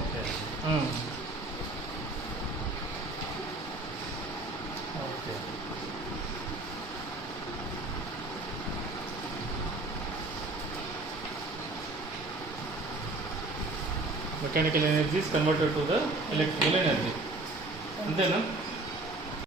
Okay. Okay. Mechanical energy is converted to the electrical energy. అంతేనా?